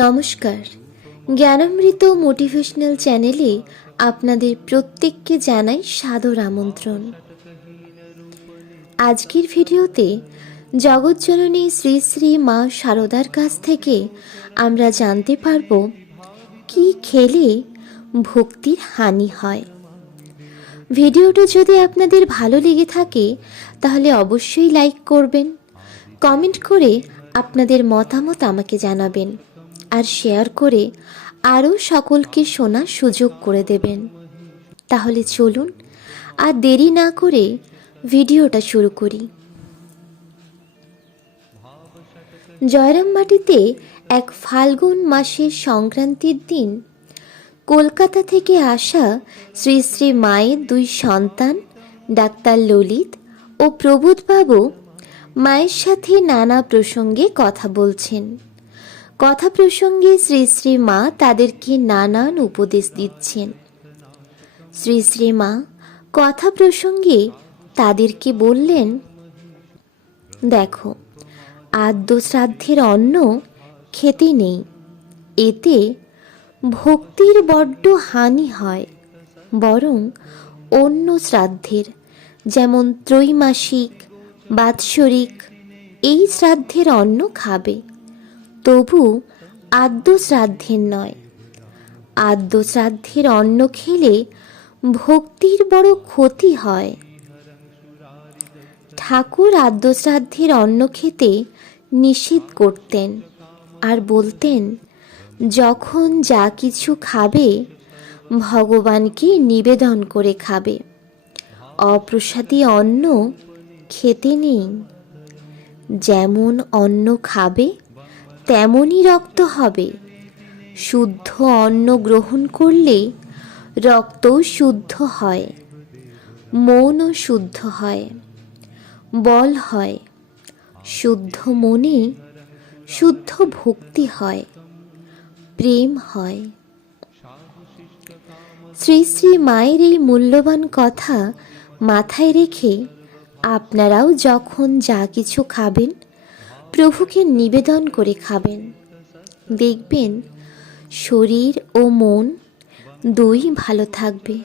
নমস্কার, জ্ঞানামৃত মোটিভেশনাল চ্যানেলে আপনাদের প্রত্যেককে জানাই সাদর আমন্ত্রণ। আজকের ভিডিওতে জগৎজননী শ্রী শ্রী মা শারদার কাছ থেকে আমরা জানতে পারব কি খেলে ভক্তির হানি হয়। ভিডিওটা যদি আপনাদের ভালো লেগে থাকে তাহলে অবশ্যই লাইক করবেন, কমেন্ট করে আপনাদের মতামত আমাকে জানাবেন আর শেয়ার করে আরও সকলকে শোনার সুযোগ করে দেবেন। তাহলে চলুন আর দেরি না করে ভিডিওটা শুরু করি। জয়রামবাটিতে এক ফাল্গুন মাসের সংক্রান্তির দিন কলকাতা থেকে আসা শ্রী শ্রী মায়ের দুই সন্তান ডাক্তার ললিত ও প্রবোধবাবু মায়ের সাথে নানা প্রসঙ্গে কথা বলছেন। কথা প্রসঙ্গে শ্রী শ্রী মা তাদেরকে নানান উপদেশ দিচ্ছেন। শ্রী শ্রী মা কথা প্রসঙ্গে তাদেরকে বললেন, দেখো, আদ্য শ্রাদ্ধের অন্ন খেতে নেই, এতে ভক্তির বড্ড হানি হয়। বরং অন্য শ্রাদ্ধের, যেমন ত্রৈমাসিক, বাৎসরিক, এই শ্রাদ্ধের অন্ন খাবে, তবু আদ্য শ্রাদ্ধের নয়। আদ্য শ্রাদ্ধের অন্ন খেলে ভক্তির বড় ক্ষতি হয়। ঠাকুর আদ্য শ্রাদ্ধের অন্ন খেতে নিষেধ করতেন আর বলতেন, যখন যা কিছু খাবে ভগবানকে নিবেদন করে খাবে, অপ্রসাদী অন্ন খেতে নেই। যেমন অন্ন খাবে তেমনই রক্ত হবে। শুদ্ধ অন্ন গ্রহণ করলে রক্তও শুদ্ধ হয়, মনও শুদ্ধ হয়, বল হয়, শুদ্ধ মনে শুদ্ধ ভক্তি হয়, প্রেম হয়। শ্রী শ্রী মায়ের এই মূল্যবান কথা মাথায় রেখে আপনারাও যখন যা কিছু খাবেন প্রভুকে নিবেদন করে খাবেন। দেখবেন শরীর ও মন দুই ভালো থাকবে।